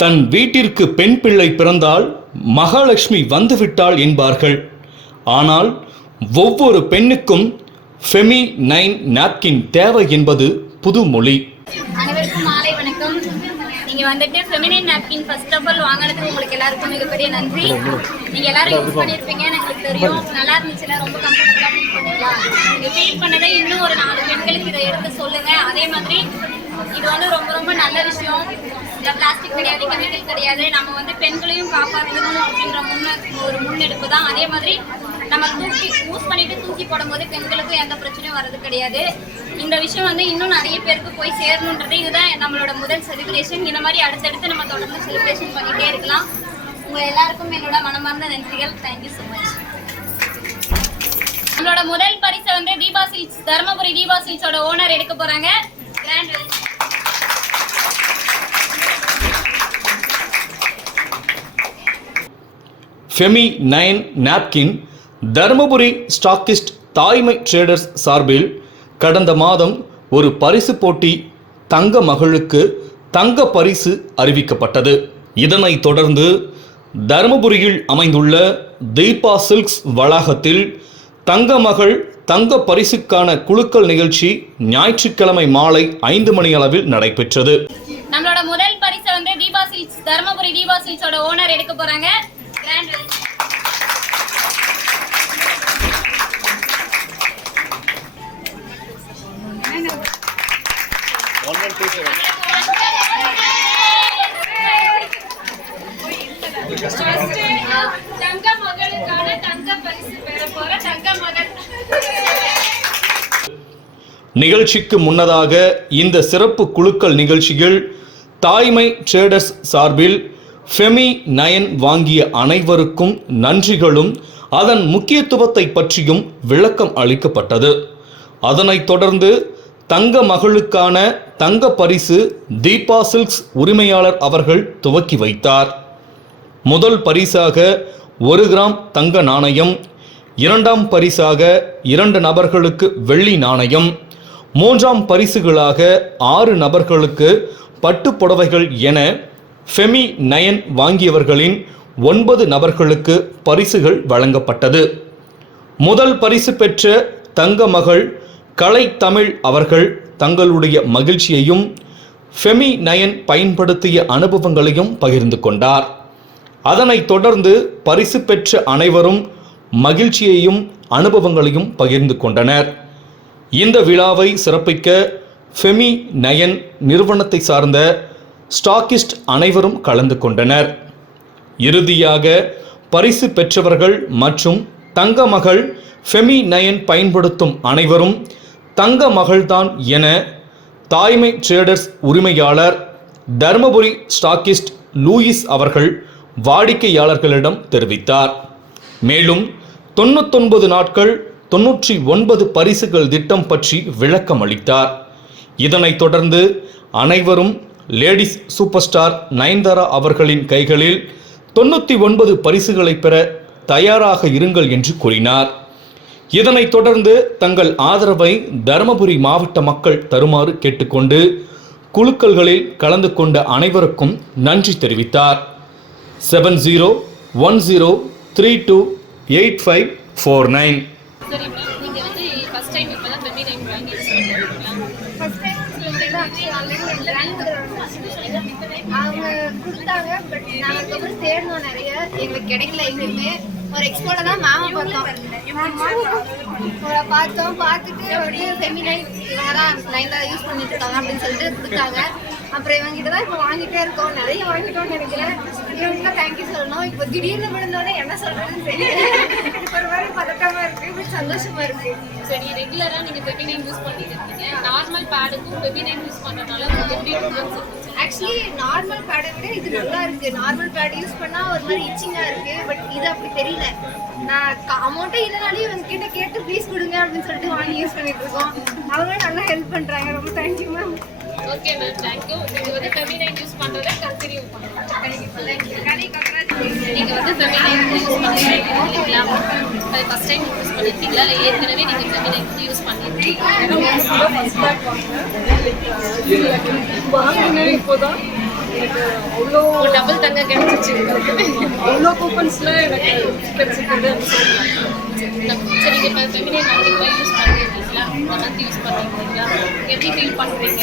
தன் வீட்டிற்கு பெண் பிள்ளை பிறந்தால் மகாலட்சுமி வந்துவிட்டாள் என்பார்கள். ஆனால் ஒவ்வொரு பெண்ணுக்கும் ஃபெமி நைன் நாப்கின் தேவை என்பது புதுமொழி அனைவருக்கும் மாலை வணக்கம். நீங்க வந்துட்டு feminine napkin first of all வாங்கினதுக்கு உங்களுக்கு எல்லாருக்கும் மிகப்பெரிய நன்றி. நீங்க எல்லாரும் யூஸ் பண்ணிருப்பீங்கன்னு எனக்கு தெரியும். நல்லா இருந்துச்சுன்னா ரொம்ப கம்ஃபர்டபுளா ஃபீல் பண்ணீங்களா நீங்க ஃபீல் பண்ணதை இன்னும் ஒரு நாலு பெண்களுக்கு இதை எடுத்து சொல்லுங்க. அதே மாதிரி இது வந்து ரொம்ப ரொம்ப நல்ல விஷயம். இந்த பிளாஸ்டிக் கிடையாது கெமிக்கல் கிடையாது. நம்ம வந்து பெண்களையும் காப்பாற்றணும் அப்படின்ற முன்ன ஒரு முன்னெடுப்பு தான். அதே மாதிரி நம்ம தூக்கி யூஸ் பண்ணிட்டு தூக்கி போடும்போது பெண்களுக்கும் எந்த பிரச்சனையும் வர்றது கிடையாது. இந்த விஷயம் வந்து இன்னும் நிறைய பேருக்கு போய் சேரணுன்றது இதுதான் நம்மளோட முதல் செலிப்ரேஷன் இந்த மாதிரி அடுத்தடுத்து நம்ம தொடர்ந்து செலிப்ரேஷன் பண்ணிட்டே இருக்கலாம். உங்க எல்லாருக்கும் என்னோட மனமார்ந்த நன்றிகள். தேங்க்யூ ஸோ மச் நம்மளோட முதல் பரிசை வந்து தீபா சீட்ஸ் தருமபுரி தீபா சீட்ஸோட ஓனர் எடுக்க போறாங்க. Grand welcome Femi nine napkin Dharmapuri stockist Thaimai traders சார்பில் கடந்த மாதம் ஒரு பரிசு போட்டி தங்க மகளுக்கு தங்க பரிசு அறிவிக்கப்பட்டது. இதனைத் தொடர்ந்து தருமபுரியில் அமைந்துள்ள தீபா சில்க்ஸ் வளாகத்தில் தங்க மகள் தங்க பரிசுக்கான குழுக்கள் நிகழ்ச்சி ஞாயிற்றுக்கிழமை மாலை ஐந்து மணி அளவில் நடைபெற்றது. நம்மளோட முதல் பரிசு வந்து தீபா சில்க்ஸ் தருமபுரி தீபா சில்க்ஸோட ஓனர் எடுக்க போறாங்க. நிகழ்ச்சிக்கு முன்னதாக இந்த சிறப்பு குழுக்கள் நிகழ்ச்சியில் தாய்மை ட்ரேடர்ஸ் சார்பில் ஃபெமி நயன் வாங்கிய அனைவருக்கும் நன்றிகளும் அதன் முக்கியத்துவத்தை பற்றியும் விளக்கம் அளிக்கப்பட்டது. அதனைத் தொடர்ந்து தங்க மகளுக்கான தங்க பரிசு தீபா சில்க்ஸ் உரிமையாளர் அவர்கள் துவக்கி வைத்தார். முதல் பரிசாக ஒரு கிராம் தங்க நாணயம் இரண்டாம் பரிசாக இரண்டு நபர்களுக்கு வெள்ளி நாணயம் மூன்றாம் பரிசுகளாக ஆறு நபர்களுக்கு பட்டு புடவைகள் என ஃபெமி நயன் வாங்கியவர்களின் ஒன்பது நபர்களுக்கு பரிசுகள் வழங்கப்பட்டது. முதல் பரிசு பெற்ற தங்க மகள் கலை தமிழ் அவர்கள் தங்களுடைய மகிழ்ச்சியையும் ஃபெமி நயன் பயன்படுத்திய அனுபவங்களையும் பகிர்ந்து கொண்டார். அதனைத் தொடர்ந்து பரிசு பெற்ற அனைவரும் மகிழ்ச்சியையும் அனுபவங்களையும் பகிர்ந்து கொண்டனர். இந்த விழாவை சிறப்பிக்க ஃபெமி நயன் நிறுவனத்தை சார்ந்த ஸ்டாக்கிஸ்ட் அனைவரும் கலந்து கொண்டனர். இறுதியாக பரிசு பெற்றவர்கள் மற்றும் தங்க மகள் ஃபெமி நயன் பயன்படுத்தும் அனைவரும் தங்க மகள்தான் என தாய்மை ட்ரேடர்ஸ் உரிமையாளர் தர்மபுரி ஸ்டாக்கிஸ்ட் லூயிஸ் அவர்கள் வாடிக்கையாளர்களிடம் தெரிவித்தார். மேலும் தொண்ணூத்தொன்பது நாட்கள் தொன்னூற்றி ஒன்பது பரிசுகள் திட்டம் பற்றி விளக்கம் அளித்தார் இதனைத் தொடர்ந்து அனைவரும் லேடிஸ் சூப்பர் ஸ்டார் நயன்தாரா அவர்களின் கைகளில் தொண்ணூற்றி ஒன்பது பரிசுகளை பெற தயாராக இருங்கள் என்று கூறினார். இதனைத் தொடர்ந்து தங்கள் ஆதரவை தருமபுரி மாவட்ட மக்கள் தருமாறு கேட்டுக்கொண்டு குழுக்கள்களில் கலந்து கொண்ட அனைவருக்கும் நன்றி தெரிவித்தார். Seven zero one zero three two eight five four nine. சரி மேம் நீங்க வந்து ஃபர்ஸ்ட் டைம் இப்போ தான் ஃபெமி டைம் வாங்கியிருக்கீங்க ஃபர்ஸ்ட் டைம் வந்து actually already ஒரு அவங்க கொடுத்தாங்க பட் நாங்கள் அதுக்கப்புறம் தேடினோம் நிறைய எங்களுக்கு கிடைக்கல எங்கேயுமே ஒரு எக்ஸ்போல தான் மாமா பார்த்தோம் பார்த்தோம் பார்த்துட்டு அப்படியே வந்து ஃபெமினைன் இவங்க தான் நைன் யூஸ் பண்ணிட்டு இருக்காங்க அப்படின்னு சொல்லிட்டு கொடுத்தாங்க அப்புறம் இவங்கிட்ட தான் இப்போ வாங்கிட்டே இருக்கோம் நிறைய வாங்கிட்டோம்னு நினைக்கிறேன் இவங்க தேங்க்யூ சொல்லணும் இப்போ திடீர்னு விழுந்தோடனே என்ன சொல்றதுன்னு தெரியல ஒரு மாதிரி பதட்டமா இருக்கு பட் சந்தோஷமா இருக்கு. சரி ரெகுலரா நீங்க பெபி நைன் யூஸ் பண்ணிட்டு இருக்கீங்க நார்மல் பேடுக்கும் பெபி நைன் யூஸ் பண்றதுனால எப்படி ஆக்சுவலி நார்மல் பேடை விட இது நல்லா இருக்கு. நார்மல் பேட் யூஸ் பண்ணா ஒரு மாதிரி இச்சிங்கா இருக்கு பட் இது அப்படி தெரியல. நான் அமௌண்ட்டே இல்லைனாலே இவங்க கிட்ட கேட்டு ப்ளீஸ் கொடுங்க அப்படின்னு சொல்லிட்டு வாங்கி யூஸ் பண்ணிட்டு இருக்கோம். அவங்க நல்லா ஹெல்ப் பண்றாங்க. ரொம்ப thank you ma'am okay ma'am thank you நீங்க வந்து ஃபெமி நைன் யூஸ் பண்றதை கண்டினியூ பண்ணுங்க. நீங்க வந்து ஃபெமி நைன் யூஸ் பண்ணிருக்கீங்களா? அது ஃபர்ஸ்ட் டைம் யூஸ் பண்ணிருக்கீங்களா? இல்லை ஏற்கனவே நீங்கள் ஃபெமி நைன் யூஸ் பண்ணிருக்கீங்க வாங்கினேன் இப்போதான். எனக்கு அவ்வளோ டபுள் தங்க கிடைச்சிச்சு. அவ்வளோ கூப்பன்ஸ்ல எனக்கு கிடைச்சிருக்குது சரி இப்போ ஃபெமினின் நாப்கின் யூஸ் பண்ணுறீங்களா மந்த் யூஸ் பண்ணுறீங்களா எப்படி ஃபீல் பண்ணுறீங்க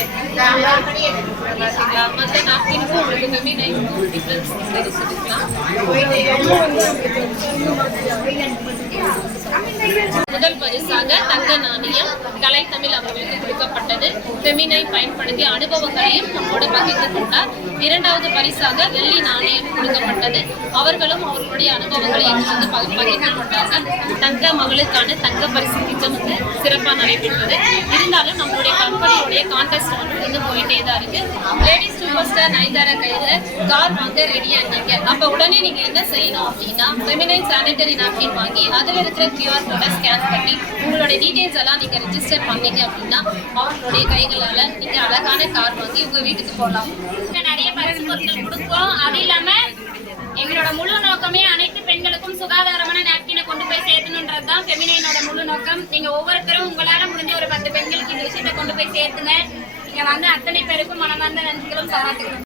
சரிங்களா மற்ற நாப்கினுக்கும் உங்களுக்கு ஃபெமினைன் டிஃப்ரென்ஸ் தெரிஞ்சுக்கலாம் முதல் பரிசாக தங்க நாணயம் கலை தமிழ் அவர்களுக்கு கொடுக்கப்பட்டது. ஃபெமினை பயன்படுத்தி அனுபவங்களையும் நம்மோடு பகிர்ந்து கொண்டார். இரண்டாவது பரிசாக வெள்ளி நாணயம் கொடுக்கப்பட்டது. அவர்களும் அவர்களுடைய அனுபவங்களை எங்களுக்கு பகிர்- பகிர்ந்து கொண்டார்கள். தங்க மகளுக்கான தங்க பரிசு திட்டம் வந்து சிறப்பாக நடைபெற்றது. இருந்தாலும் நம்மளுடைய கம்பெனியுடைய கான்டெஸ்ட் வந்து வந்து போயிட்டே தான் இருக்கு. லேடிஸ் சூப்பர் ஸ்டார் நயன்தாரா கையில கார் வாங்க ரெடியா இருந்தீங்க அப்ப உடனே நீங்க என்ன செய்யணும் அப்படின்னா ஃபெமினைன் சானிட்டரி நாப்கின் வாங்கி அதுல இருக்கிற கியூஆர் கோடை ஸ்கேன் பண்ணி உங்களுடைய டீடைல்ஸ் எல்லாம் நீங்க ரெஜிஸ்டர் பண்ணீங்க அப்படின்னா அவங்களுடைய கைகளால நீங்க அழகான கார் வாங்கி உங்க வீட்டுக்கு போகலாம். நிறைய பரிசு பொருட்கள் கொடுப்போம். அது இல்லாம எங்களோட முழு நோக்கமே அனைத்து பெண்களுக்கும் சுகாதாரமான நாப்கினை கொண்டு போய் சேர்த்தணுன்றது தான் ஃபெமினைனோட முழு நோக்கம். நீங்க ஒவ்வொருத்தரும் உங்களால முடிஞ்ச ஒரு பத்து பெண்களுக்கு இந்த விஷயத்தை கொண்டு போய் சேர்த்துங்க. நீங்க வந்து அத்தனை பேருக்கும் மனமார்ந்த நன்றிகளும் பாராட்டுகளும்.